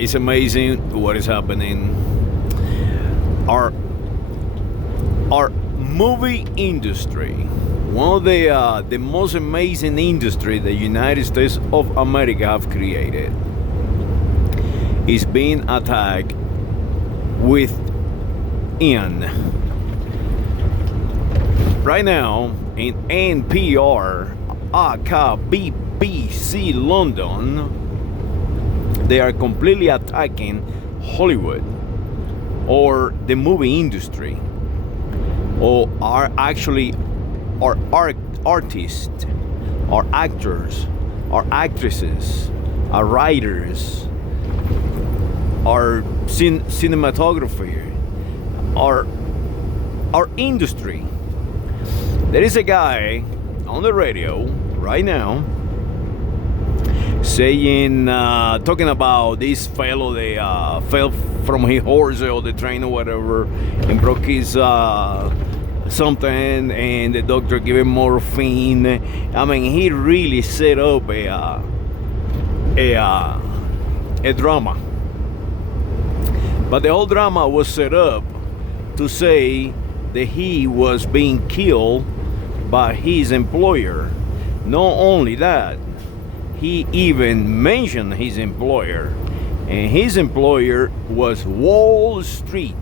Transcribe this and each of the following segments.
It's amazing what is happening. Our our movie industry, one of the most amazing industry the United States of America have created, is being attacked with in right now in NPR, aka BBC London. They are completely attacking Hollywood or the movie industry, or are actually our artists, our actors, our actresses, our writers, our cinematography, our industry. There is a guy on the radio right now saying, talking about this fellow, they fell from his horse or the train or whatever and broke his something, and the doctor gave him morphine. I mean, he really set up a drama. But the whole drama was set up to say that he was being killed by his employer. Not only that, he even mentioned his employer, and his employer was Wall Street.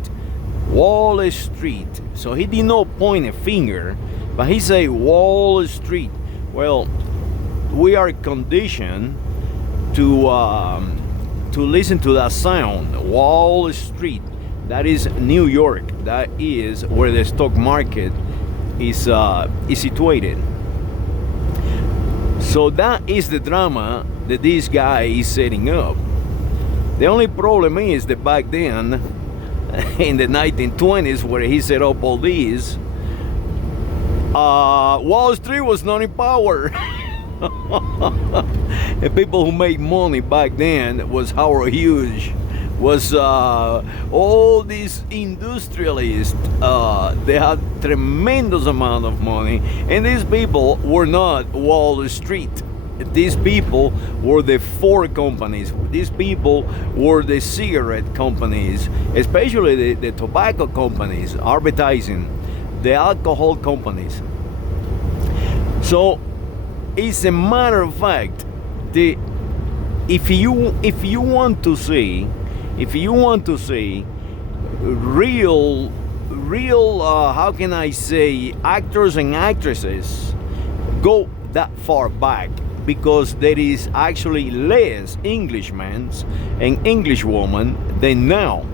Wall Street. So he did not point a finger, but he said Wall Street. Well, we are conditioned to listen to that sound, Wall Street. That is New York. That is where the stock market is situated. So that is the drama that this guy is setting up. The only problem is that back then, in the 1920s, where he set up all these, Wall Street was not in power. The people who made money back then was Howard Hughes, was all these industrialists. They had tremendous amount of money, and these people were not Wall Street. These people were the Ford companies. These people were the cigarette companies, especially the tobacco companies, advertising, the alcohol companies. So it's a matter of fact, if you want to see real how can I say, actors and actresses, go that far back, because there is actually less Englishmen and Englishwomen than now.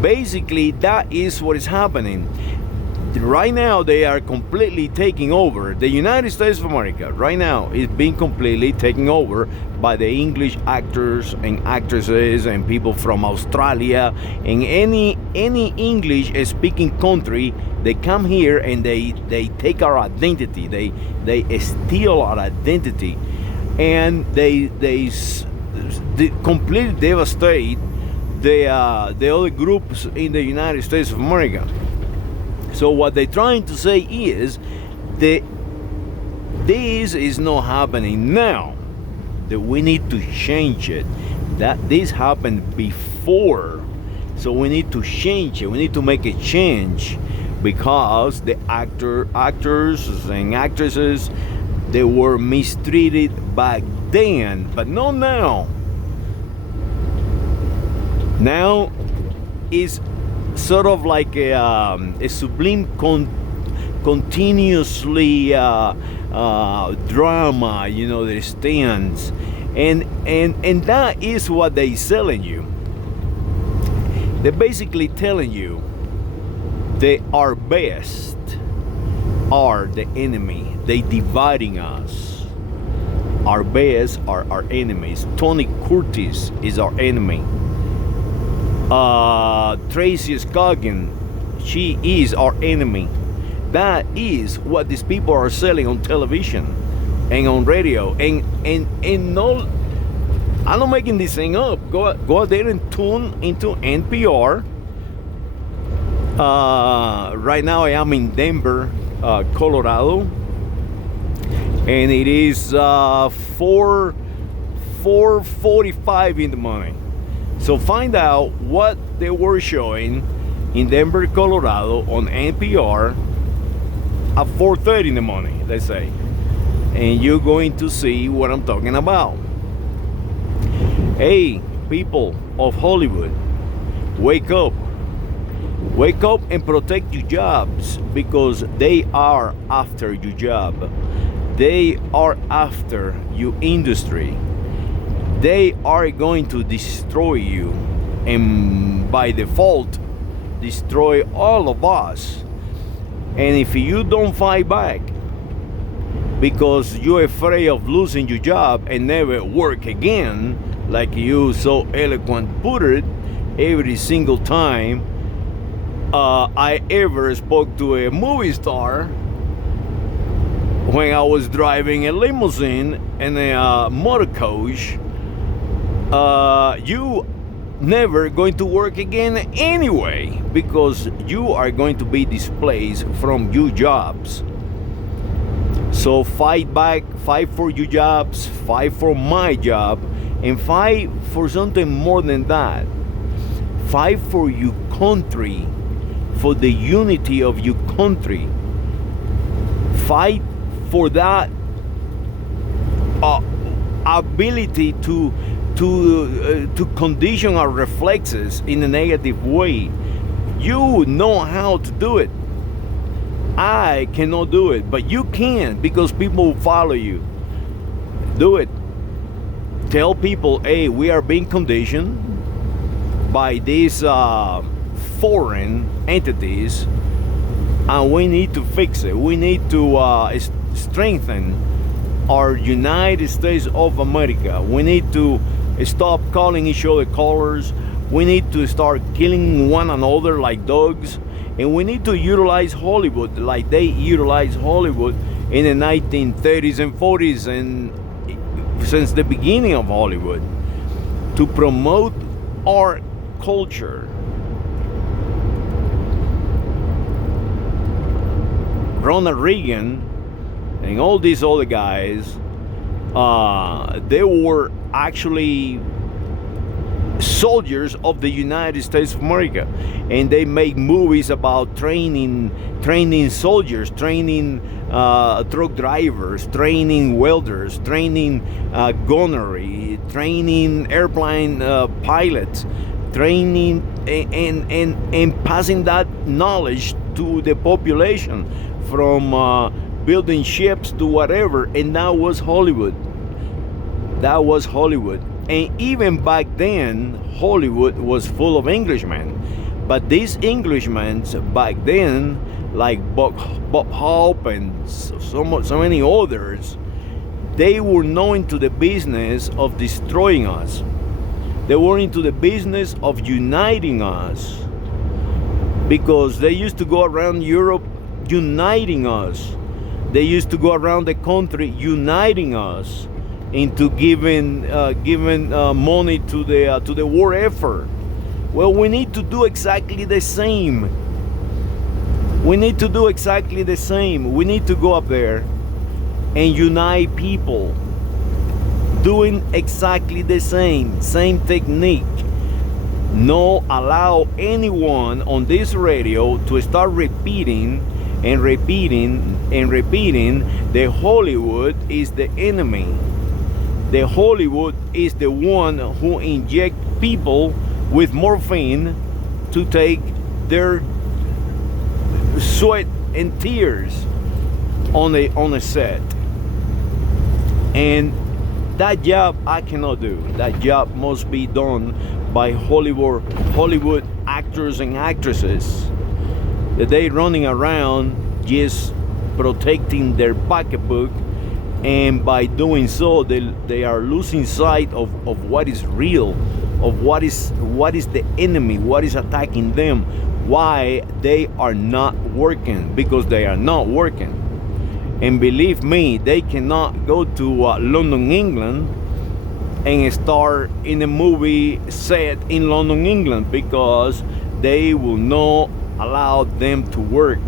Basically, that is what is happening. Right now, they are completely taking over. The United States of America right now is being completely taken over by the English actors and actresses and people from Australia and any English-speaking country. They come here and they take our identity. They steal our identity, and they completely devastate the other groups in the United States of America. So what they're trying to say is that this is not happening now, that we need to change it, that this happened before, so we need to change it, we need to make a change, because the actors and actresses, they were mistreated back then, but not now. Now is sort of like a sublime continuously drama, that stands, and that is what they selling you. They're basically telling you they are best are the enemy. They dividing us. Our best are our enemies. Tony Curtis is our enemy. Tracy Scoggin, she is our enemy. That is what these people are selling on television and on radio, and no, I'm not making this thing up. Go out there and tune into NPR. Right now I am in Denver, Colorado, and it is 4:45 in the morning. So find out what they were showing in Denver, Colorado on NPR at 4:30 in the morning, let's say. And you're going to see what I'm talking about. Hey, people of Hollywood, wake up. Wake up and protect your jobs, because they are after your job. They are after your industry. They are going to destroy you, and by default, destroy all of us. And if you don't fight back because you're afraid of losing your job and never work again, like you so eloquent put it, every single time I ever spoke to a movie star, when I was driving a limousine and a motor coach, you never going to work again anyway, because you are going to be displaced from your jobs. So fight back, fight for your jobs, fight for my job, and fight for something more than that. Fight for your country, for the unity of your country. Fight for that ability to condition our reflexes in a negative way. You know how to do it. I cannot do it, but you can, because people will follow you. Do it. Tell people, hey, we are being conditioned by these foreign entities, and we need to fix it. We need to strengthen our United States of America. We need to stop calling each other colors. We need to start killing one another like dogs. And we need to utilize Hollywood like they utilized Hollywood in the 1930s and 40s, and since the beginning of Hollywood, to promote our culture. Ronald Reagan and all these other guys, they were actually soldiers of the United States of America, and they make movies about training soldiers, training truck drivers, training welders, training gunnery, training airplane pilots, training and passing that knowledge to the population, from building ships to whatever. And that was Hollywood. That was Hollywood. And even back then, Hollywood was full of Englishmen. But these Englishmen back then, like Bob Hope and so many others, they were not into the business of destroying us. They were into the business of uniting us, because they used to go around Europe uniting us. They used to go around the country uniting us into giving money to the war effort. Well, we need to do exactly the same. We need to do exactly the same. We need to go up there and unite people, doing exactly the same technique. No allow anyone on this radio to start repeating and repeating and repeating the Hollywood is the enemy. The Hollywood is the one who inject people with morphine to take their sweat and tears on a set. And that job I cannot do. That job must be done by Hollywood actors and actresses. That they running around just protecting their pocketbook, and by doing so they are losing sight of what is real, of what is the enemy, what is attacking them, why they are not working, because they are not working. And believe me, they cannot go to London, England and star in a movie set in London, England, because they will not allow them to work.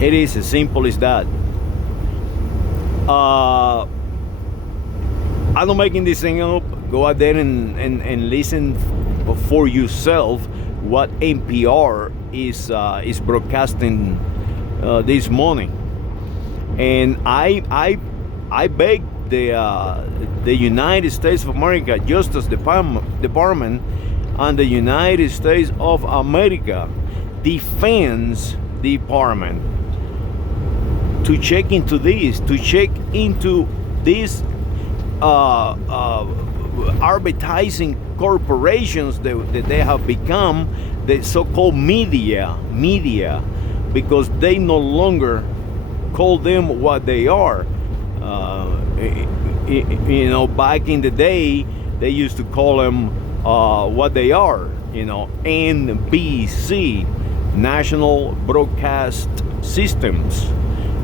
It is as simple as that. I'm not making this thing up. Go out there and listen for yourself what NPR is broadcasting this morning. And I beg the United States of America Justice Department and the United States of America Defense Department to check into this, advertising corporations that they have become, the so-called media, because they no longer call them what they are. Back in the day, they used to call them what they are. NBC, National Broadcast Systems.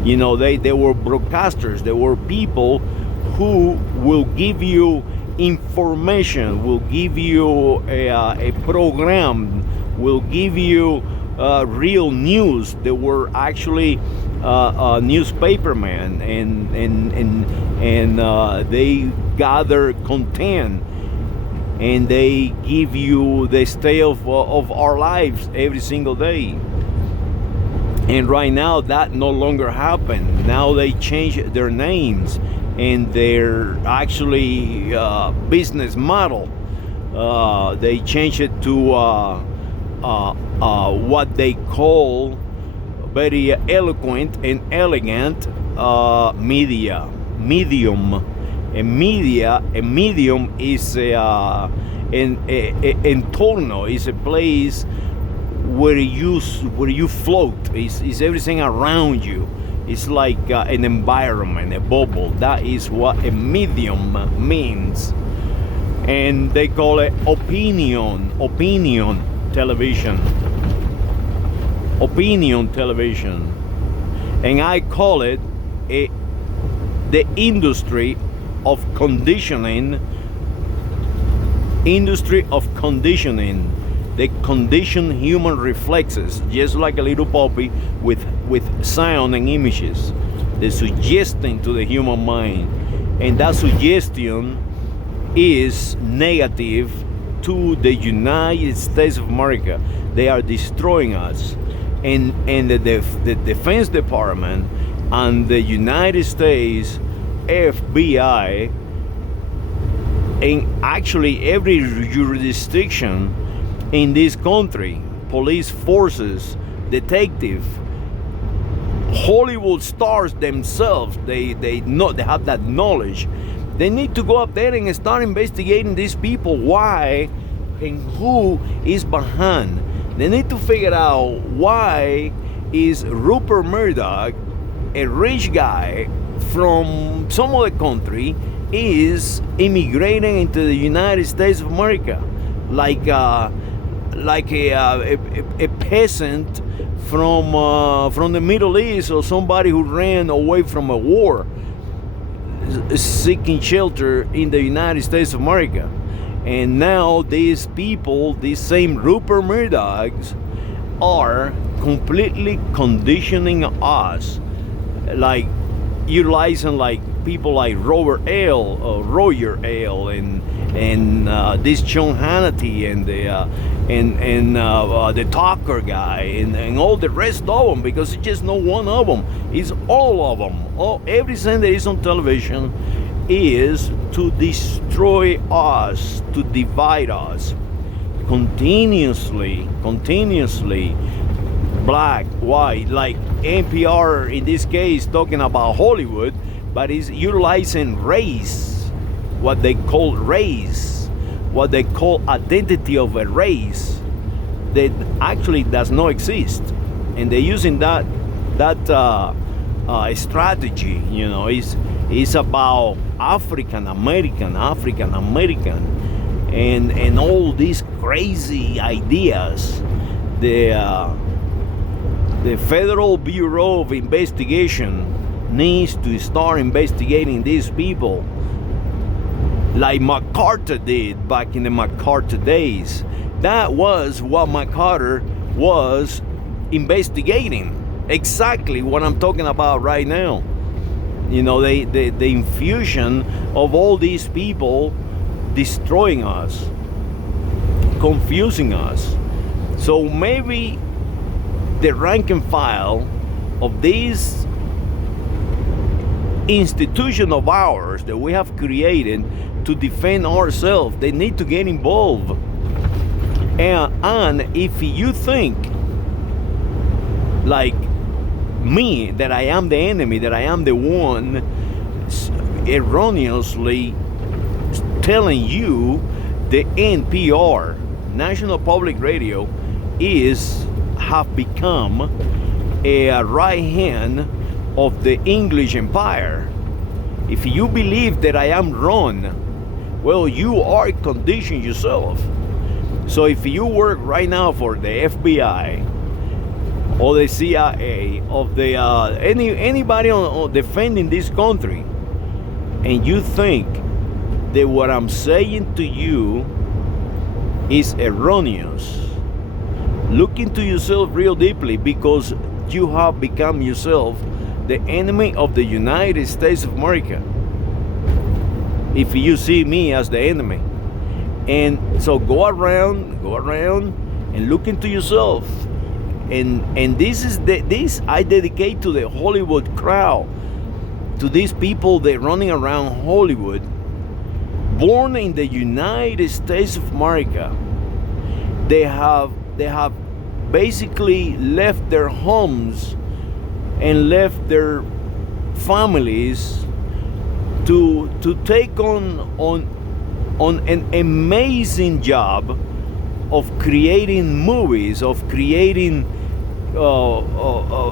They were broadcasters. They were people who will give you information, will give you a program, will give you real news. They were actually newspapermen, and they gather content, and they give you the state of our lives every single day. And right now that no longer happen. Now they change their names and their actually business model. They change it to what they call very eloquent and elegant medium. A medium is an entorno, is a place where you float. Is everything around you. It's like an environment, a bubble. That is what a medium means. And they call it opinion television. Opinion television. And I call it the industry of conditioning. They condition human reflexes, just like a little puppy with sound and images. They're suggesting to the human mind, and that suggestion is negative to the United States of America. They are destroying us, and the Defense Department and the United States FBI, and actually every jurisdiction in this country, police forces, detective, Hollywood stars themselves, they have that knowledge. They need to go up there and start investigating these people, why and who is behind. They need to figure out why is Rupert Murdoch, a rich guy from some other country, is immigrating into the United States of America, like a peasant from the Middle East, or somebody who ran away from a war, seeking shelter in the United States of America. And now these people, these same Rupert Murdochs, are completely conditioning us, like utilizing like people like Roger Ailes, and this John Hannity, and the Tucker guy, and all the rest of them, because it's just not one of them, it's all of them. Everything that is on television is to destroy us, to divide us continuously, black, white, like NPR in this case talking about Hollywood, but is utilizing race, what they call identity of a race that actually does not exist, and they're using that strategy. It's about African American, and all these crazy ideas. The Federal Bureau of Investigation needs to start investigating these people, like MacArthur did back in the MacArthur days. That was what MacArthur was investigating. Exactly what I'm talking about right now. The infusion of all these people destroying us, confusing us. So maybe the rank and file of this institution of ours that we have created to defend ourselves, they need to get involved. And if you think like me, that I am the enemy, that I am the one erroneously telling you the NPR, National Public Radio, have become a right hand of the English Empire. If you believe that I am wrong, well, you are conditioned yourself. So if you work right now for the FBI or the CIA, of the anybody on defending this country, and you think that what I'm saying to you is erroneous, look into yourself real deeply, because you have become yourself the enemy of the United States of America. If you see me as the enemy, and so go around and look into yourself. And this I dedicate to the Hollywood crowd, to these people that running around Hollywood, born in the United States of America. They have basically left their homes and left their families to take on an amazing job of creating movies, of creating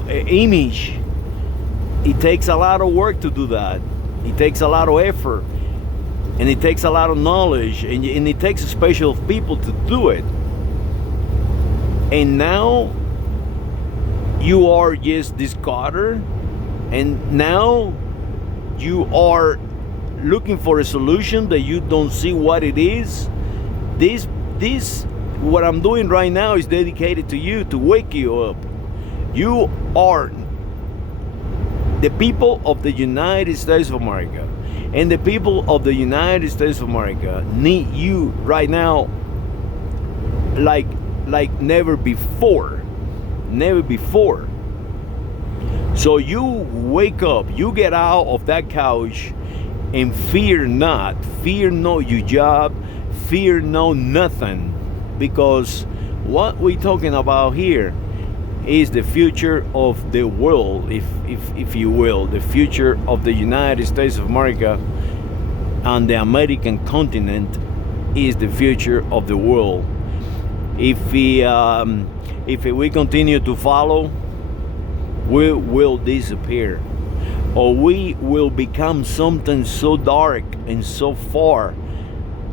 image. It takes a lot of work to do that. It takes a lot of effort, and it takes a lot of knowledge, and it takes special people to do it. And now you are just discarded, and now you are looking for a solution that you don't see what it is. This what I'm doing right now is dedicated to you, to wake you up. You are the people of the United States of America, and the people of the United States of America need you right now like never before. So you wake up, you get out of that couch, and fear not your job, fear no nothing, because what we're talking about here is the future of the world, if you will, the future of the United States of America, and the American continent is the future of the world. If we continue to follow, we will disappear, or we will become something so dark and so far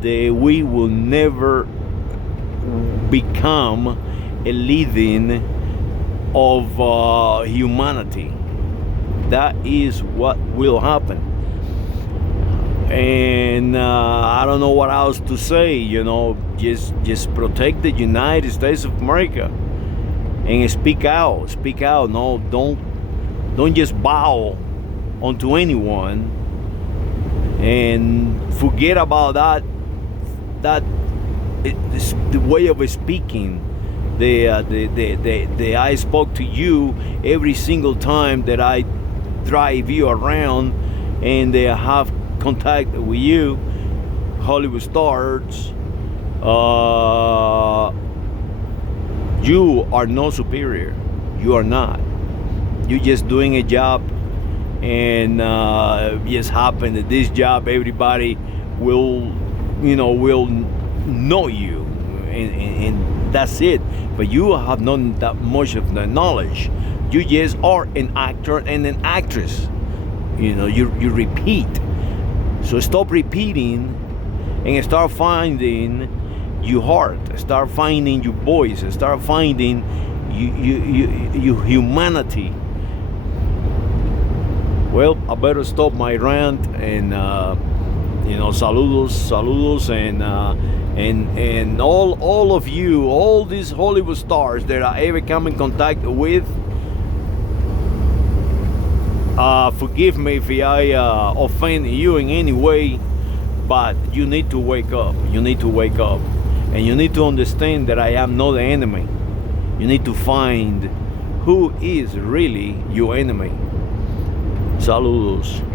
that we will never become a leading of humanity. That is what will happen. And I don't know what else to say. Just protect the United States of America and speak out. No, don't just bow onto anyone and forget about that the way of speaking. The I spoke to you every single time that I drive you around and they have contact with you, Hollywood stars. You are no superior. You are not. You're just doing a job, and just happen that this job everybody will know you, and that's it. But you have not that much of the knowledge. You just are an actor and an actress. You repeat. So stop repeating and start finding your heart. Start finding your voice. Start finding your humanity. Well, I better stop my rant, and saludos, and all of you, all these Hollywood stars that I ever come in contact with. Forgive me if I offend you in any way, But you need to wake up. You need to wake up. And you need to understand that I am not the enemy. You need to find who is really your enemy. Saludos.